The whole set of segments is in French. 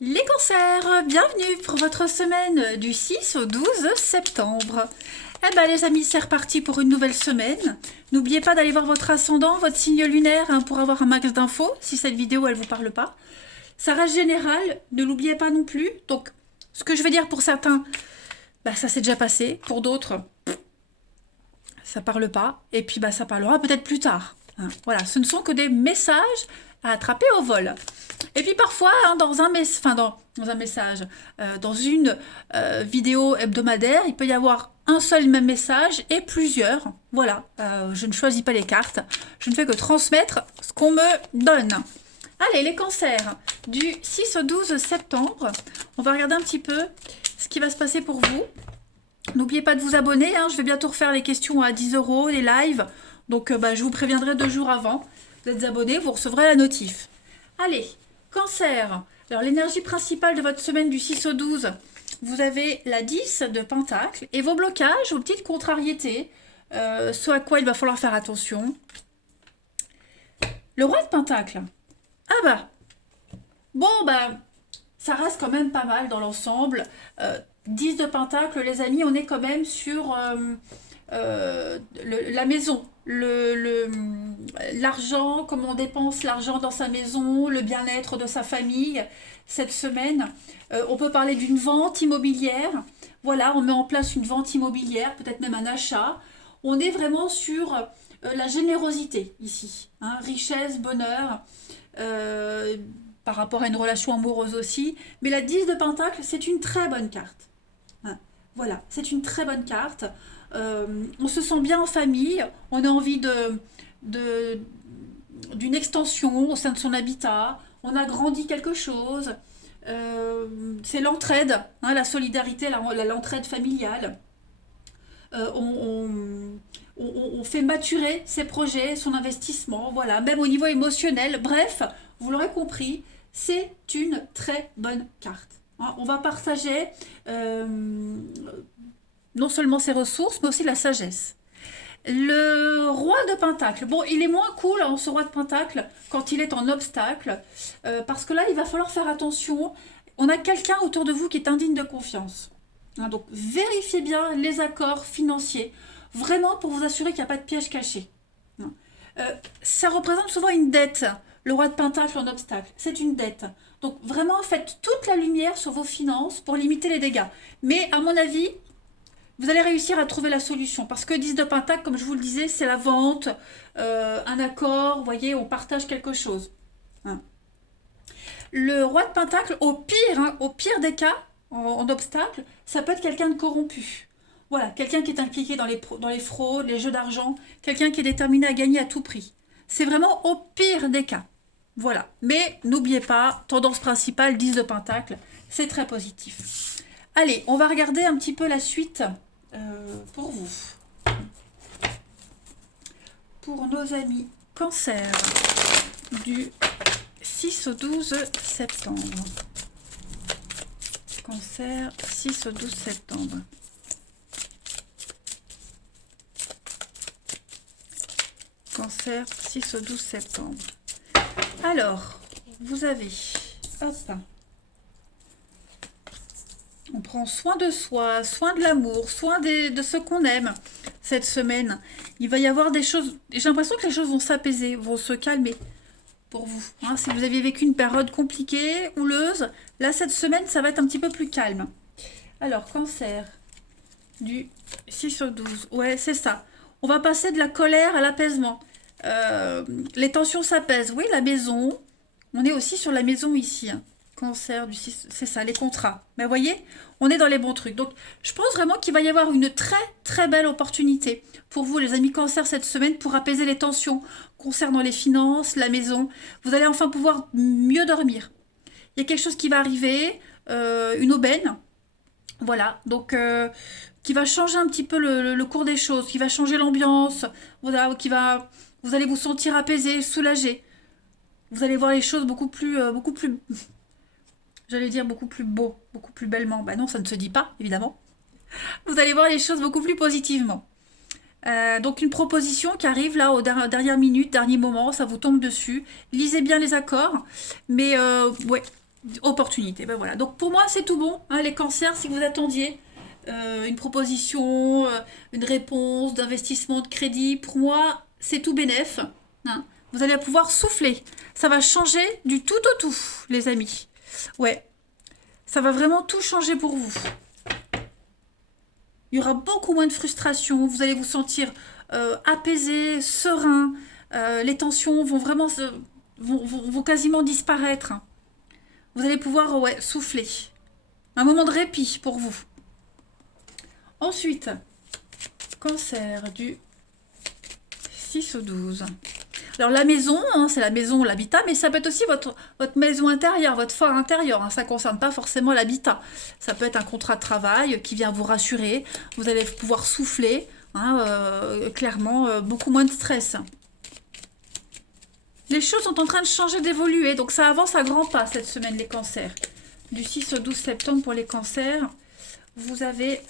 Les cancers, bienvenue pour votre semaine du 6 au 12 septembre. Eh ben les amis, c'est reparti pour une nouvelle semaine. N'oubliez pas d'aller voir votre ascendant, votre signe lunaire pour avoir un max d'infos, si cette vidéo elle vous parle pas. Ça reste général, ne l'oubliez pas non plus. Donc, ce que je vais dire pour certains, ça s'est déjà passé. Pour d'autres, ça parle pas. Et puis ça parlera peut-être plus tard. Voilà, ce ne sont que des messages à attraper au vol. Et puis parfois, dans un message, dans une vidéo hebdomadaire, il peut y avoir un seul même message et plusieurs. Voilà, je ne choisis pas les cartes, je ne fais que transmettre ce qu'on me donne. Allez, les cancers, du 6 au 12 septembre, on va regarder un petit peu ce qui va se passer pour vous. N'oubliez pas de vous abonner, je vais bientôt refaire les questions à 10 €, les lives. Donc je vous préviendrai 2 jours avant. Vous êtes abonnés, vous recevrez la notif. Allez, cancer. Alors l'énergie principale de votre semaine du 6 au 12, vous avez la 10 de pentacle et vos blocages, vos petites contrariétés, ce à quoi il va falloir faire attention. Le roi de pentacle. Ça reste quand même pas mal dans l'ensemble. 10 de pentacle, les amis, on est quand même sur la maison. L'argent, comment on dépense l'argent dans sa maison, le bien-être de sa famille cette semaine. On peut parler d'une vente immobilière. Voilà, on met en place une vente immobilière, peut-être même un achat. On est vraiment sur la générosité ici. Richesse, bonheur, par rapport à une relation amoureuse aussi. Mais la 10 de pentacle, c'est une très bonne carte. Voilà, c'est une très bonne carte. On se sent bien en famille, on a envie d'une extension au sein de son habitat, on a grandi quelque chose. C'est l'entraide, la solidarité, l'entraide familiale. On fait maturer ses projets, son investissement, voilà, même au niveau émotionnel. Bref, vous l'aurez compris, c'est une très bonne carte. On va partager non seulement ses ressources, mais aussi la sagesse. Le roi de pentacle, bon, il est moins cool, ce roi de pentacle, quand il est en obstacle, parce que là, il va falloir faire attention. On a quelqu'un autour de vous qui est indigne de confiance. Donc, vérifiez bien les accords financiers, vraiment pour vous assurer qu'il n'y a pas de piège caché. Ça représente souvent une dette. Le roi de pentacle en obstacle, c'est une dette. Donc, vraiment, faites toute la lumière sur vos finances pour limiter les dégâts. Mais, à mon avis, vous allez réussir à trouver la solution. Parce que 10 de pentacle, comme je vous le disais, c'est la vente, un accord, vous voyez, on partage quelque chose. Le roi de pentacle, au pire des cas, en obstacle, ça peut être quelqu'un de corrompu. Voilà, quelqu'un qui est impliqué dans les fraudes, les jeux d'argent, quelqu'un qui est déterminé à gagner à tout prix. C'est vraiment au pire des cas. Voilà. Mais n'oubliez pas, tendance principale, 10 de pentacle, c'est très positif. Allez, on va regarder un petit peu la suite pour vous. Pour nos amis cancer du 6 au 12 septembre. Cancer, 6 au 12 septembre. Cancer, 6 au 12 septembre. Alors, vous avez, on prend soin de soi, soin de l'amour, soin de ce qu'on aime cette semaine. Il va y avoir des choses, j'ai l'impression que les choses vont s'apaiser, vont se calmer pour vous. Si vous aviez vécu une période compliquée, houleuse, là cette semaine ça va être un petit peu plus calme. Alors, cancer, du 6 au 12, ouais c'est ça. On va passer de la colère à l'apaisement. Les tensions s'apaisent. Oui, la maison. On est aussi sur la maison ici. Cancer du 6, c'est ça, les contrats. Mais vous voyez, on est dans les bons trucs. Donc, je pense vraiment qu'il va y avoir une très très belle opportunité pour vous, les amis cancer, cette semaine, pour apaiser les tensions concernant les finances, la maison. Vous allez enfin pouvoir mieux dormir. Il y a quelque chose qui va arriver, une aubaine. Voilà, donc qui va changer un petit peu le cours des choses, qui va changer l'ambiance, voilà, vous allez vous sentir apaisé, soulagé. Vous allez voir les choses beaucoup plus, j'allais dire beaucoup plus beau, beaucoup plus bellement. Bah non, ça ne se dit pas, évidemment. Vous allez voir les choses beaucoup plus positivement. Donc une proposition qui arrive là aux dernières minutes, dernier moment, ça vous tombe dessus. Lisez bien les accords, mais ouais, Opportunité, ben voilà. Donc pour moi, c'est tout bon, hein, les cancers, si vous attendiez une proposition, une réponse d'investissement de crédit, pour moi, c'est tout bénef. Hein. Vous allez pouvoir souffler. Ça va changer du tout au tout, les amis. Ouais, ça va vraiment tout changer pour vous. Il y aura beaucoup moins de frustration. Vous allez vous sentir apaisé, serein. Les tensions vont vraiment vont quasiment disparaître. Vous allez pouvoir ouais, souffler. Un moment de répit pour vous. Ensuite, cancer du 6 au 12. Alors la maison, hein, c'est la maison, l'habitat, mais ça peut être aussi votre maison intérieure, votre fort intérieur. Hein, ça ne concerne pas forcément l'habitat. Ça peut être un contrat de travail qui vient vous rassurer. Vous allez pouvoir souffler. Hein, clairement, beaucoup moins de stress. Les choses sont en train de changer, d'évoluer. Donc ça avance à grands pas cette semaine, les cancers. Du 6 au 12 septembre pour les cancers. Vous avez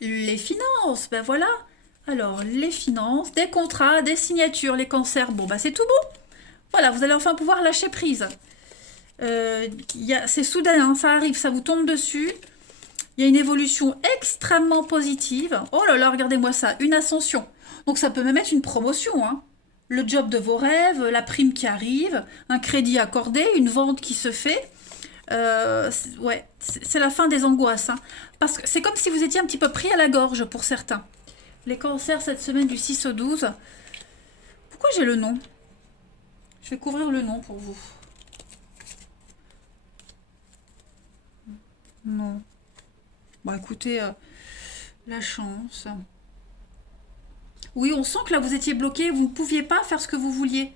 les finances. Ben voilà. Alors, les finances, des contrats, des signatures, les cancers. Bon, bah c'est tout bon. Voilà, vous allez enfin pouvoir lâcher prise. C'est soudain, hein, ça arrive, ça vous tombe dessus. Il y a une évolution extrêmement positive. Oh là là, regardez-moi ça, une ascension. Donc ça peut même être une promotion. Hein. Le job de vos rêves, la prime qui arrive, un crédit accordé, une vente qui se fait. Ouais, c'est la fin des angoisses. Hein. Parce que c'est comme si vous étiez un petit peu pris à la gorge pour certains. Les cancers cette semaine du 6 au 12. Pourquoi j'ai le nom? Je vais couvrir le nom pour vous. Non. Bon, écoutez, la chance. Oui, on sent que là, vous étiez bloqué. Vous ne pouviez pas faire ce que vous vouliez.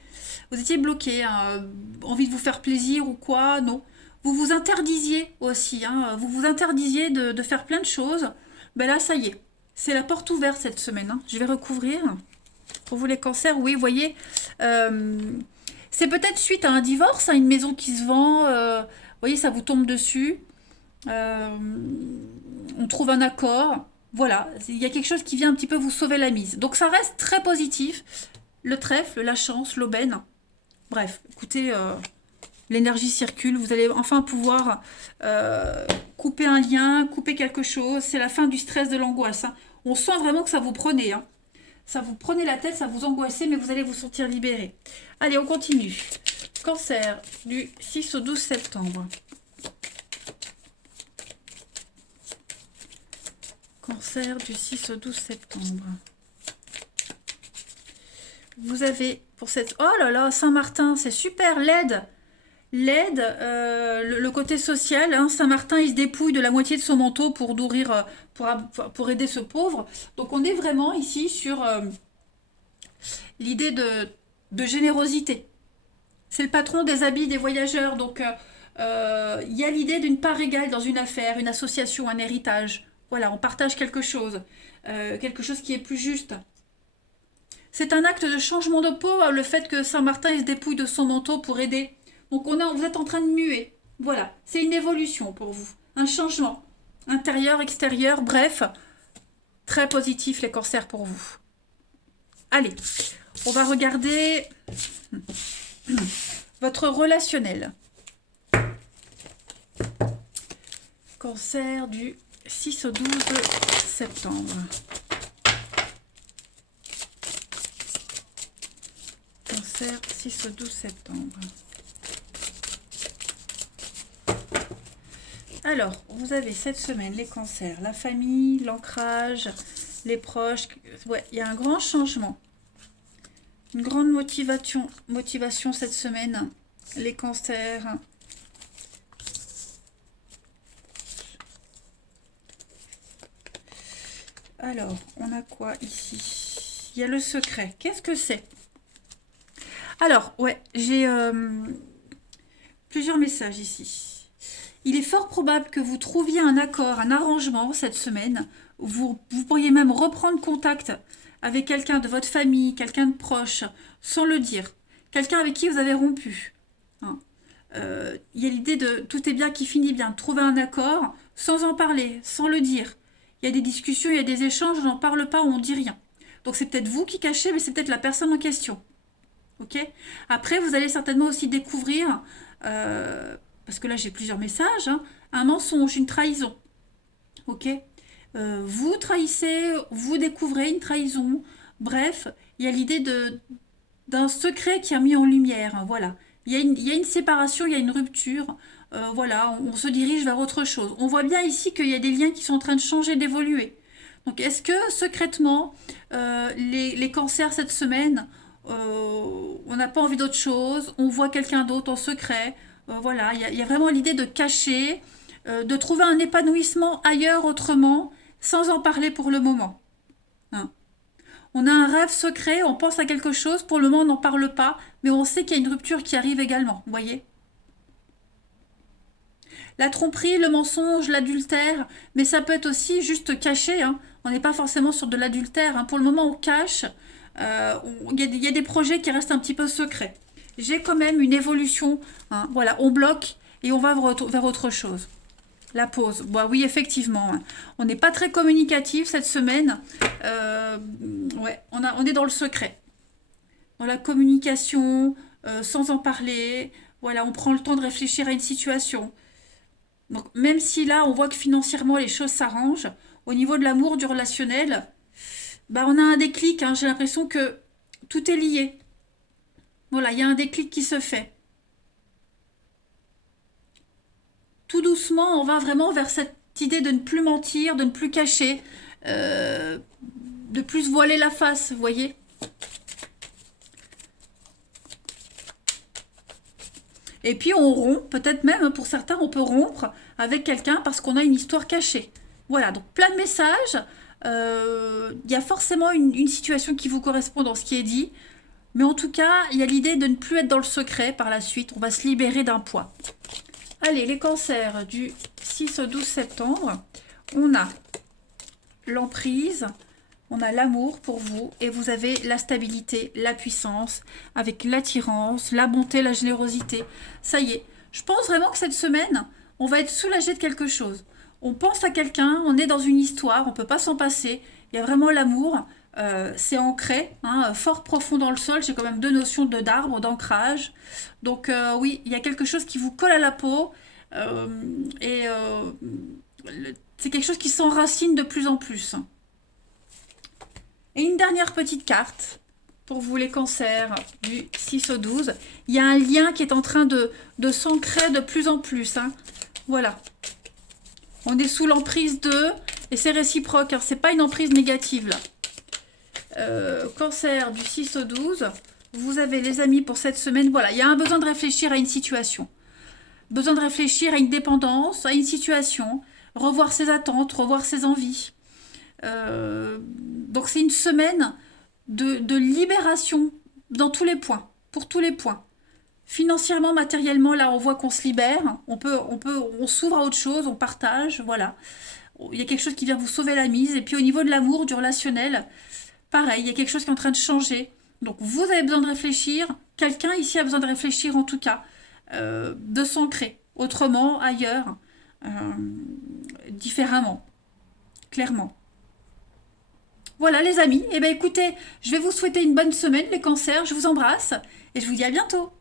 Vous étiez bloqué. Hein, envie de vous faire plaisir ou quoi? Non. Vous vous interdisiez aussi. Hein, vous vous interdisiez de faire plein de choses. Ben là, ça y est. C'est la porte ouverte cette semaine. Hein. Je vais recouvrir. Pour vous les cancers, oui, vous voyez. C'est peut-être suite à un divorce, à une maison qui se vend. Vous voyez, ça vous tombe dessus. On trouve un accord. Voilà, il y a quelque chose qui vient un petit peu vous sauver la mise. Donc ça reste très positif. Le trèfle, la chance, l'aubaine. Bref, écoutez, l'énergie circule. Vous allez enfin pouvoir couper un lien, couper quelque chose. C'est la fin du stress, de l'angoisse. Hein. On sent vraiment que ça vous prenait. Hein. Ça vous prenait la tête, ça vous angoissait, mais vous allez vous sentir libéré. Allez, on continue. Cancer du 6 au 12 septembre. Cancer du 6 au 12 septembre. Vous avez pour cette... Oh là là, Saint-Martin, c'est super, l'aide. L'aide, le côté social, hein, Saint-Martin, il se dépouille de la moitié de son manteau pour nourrir, pour aider ce pauvre. Donc on est vraiment ici sur l'idée de générosité. C'est le patron des habits des voyageurs, donc il y a l'idée d'une part égale dans une affaire, une association, un héritage. Voilà, on partage quelque chose qui est plus juste. C'est un acte de changement de peau, le fait que Saint-Martin il se dépouille de son manteau pour aider. Donc vous êtes en train de muer. Voilà, c'est une évolution pour vous. Un changement. Intérieur, extérieur, bref. Très positif les cancers pour vous. Allez, on va regarder votre relationnel. Cancer du 6 au 12 septembre. Cancer 6 au 12 septembre. Alors, vous avez cette semaine les cancers, la famille, l'ancrage, les proches. Ouais, il y a un grand changement. Une grande motivation cette semaine. Les cancers. Alors, on a quoi ici? Il y a le secret. Qu'est-ce que c'est? Alors, ouais, j'ai plusieurs messages ici. Il est fort probable que vous trouviez un accord, un arrangement cette semaine. Vous pourriez même reprendre contact avec quelqu'un de votre famille, quelqu'un de proche, sans le dire. Quelqu'un avec qui vous avez rompu. Hein. Il y a l'idée de tout est bien qui finit bien. Trouver un accord sans en parler, sans le dire. Il y a des discussions, il y a des échanges, on n'en parle pas, on ne dit rien. Donc c'est peut-être vous qui cachez, mais c'est peut-être la personne en question. Ok. Après, vous allez certainement aussi découvrir, parce parce que là j'ai plusieurs messages, hein, un mensonge, une trahison. Ok. Vous trahissez, vous découvrez une trahison. Bref, il y a l'idée d'un secret qui est mis en lumière. Hein, voilà. Il y a une séparation, il y a une rupture. Voilà, on se dirige vers autre chose. On voit bien ici qu'il y a des liens qui sont en train de changer, d'évoluer. Donc, est-ce que secrètement, les cancers cette semaine, on n'a pas envie d'autre chose, on voit quelqu'un d'autre en secret. Voilà, il y a vraiment l'idée de cacher, de trouver un épanouissement ailleurs, autrement, sans en parler pour le moment. Hein. On a un rêve secret, on pense à quelque chose, pour le moment on n'en parle pas, mais on sait qu'il y a une rupture qui arrive également, vous voyez. La tromperie, le mensonge, l'adultère, mais ça peut être aussi juste caché, hein. On n'est pas forcément sur de l'adultère, hein. Pour le moment on cache, il y a des projets qui restent un petit peu secrets. J'ai quand même une évolution, hein. Voilà, on bloque et on va vers autre chose. La pause. Bon, oui, effectivement. Hein. On n'est pas très communicatif cette semaine. Ouais, on est dans le secret. Dans la communication, sans en parler. Voilà, on prend le temps de réfléchir à une situation. Donc, même si là, on voit que financièrement, les choses s'arrangent, au niveau de l'amour, du relationnel, bah, on a un déclic. Hein. J'ai l'impression que tout est lié. Voilà, il y a un déclic qui se fait. Tout doucement, on va vraiment vers cette idée de ne plus mentir, de ne plus cacher, euh, de plus se voiler la face, vous voyez. Et puis on rompt, peut-être même pour certains, on peut rompre avec quelqu'un parce qu'on a une histoire cachée. Voilà, donc plein de messages. Il y a forcément une situation qui vous correspond dans ce qui est dit. Mais en tout cas, il y a l'idée de ne plus être dans le secret par la suite. On va se libérer d'un poids. Allez, les cancers du 6 au 12 septembre. On a l'emprise, on a l'amour pour vous et vous avez la stabilité, la puissance, avec l'attirance, la bonté, la générosité. Ça y est, je pense vraiment que cette semaine, on va être soulagé de quelque chose. On pense à quelqu'un, on est dans une histoire, on ne peut pas s'en passer. Il y a vraiment l'amour, c'est ancré, hein, fort profond dans le sol. J'ai quand même deux notions d'arbre, d'ancrage. Donc oui, il y a quelque chose qui vous colle à la peau et c'est quelque chose qui s'enracine de plus en plus. Et une dernière petite carte pour vous les cancers du 6 au 12. Il y a un lien qui est en train de s'ancrer de plus en plus. Hein. Voilà. On est sous l'emprise d'eux et c'est réciproque. Hein. C'est pas une emprise négative là. Cancer du 6 au 12. Vous avez les amis pour cette semaine. Voilà, il y a un besoin de réfléchir à une situation. Besoin de réfléchir à une dépendance, à une situation. Revoir ses attentes, revoir ses envies. Donc c'est une semaine de libération dans tous les points, pour tous les points. Financièrement, matériellement, là on voit qu'on se libère, on s'ouvre à autre chose, on partage, voilà. Il y a quelque chose qui vient vous sauver la mise. Et puis au niveau de l'amour, du relationnel, pareil, il y a quelque chose qui est en train de changer. Donc vous avez besoin de réfléchir, quelqu'un ici a besoin de réfléchir en tout cas, de s'ancrer autrement, ailleurs, différemment, clairement. Voilà les amis, et bien écoutez, je vais vous souhaiter une bonne semaine les cancers, je vous embrasse et je vous dis à bientôt.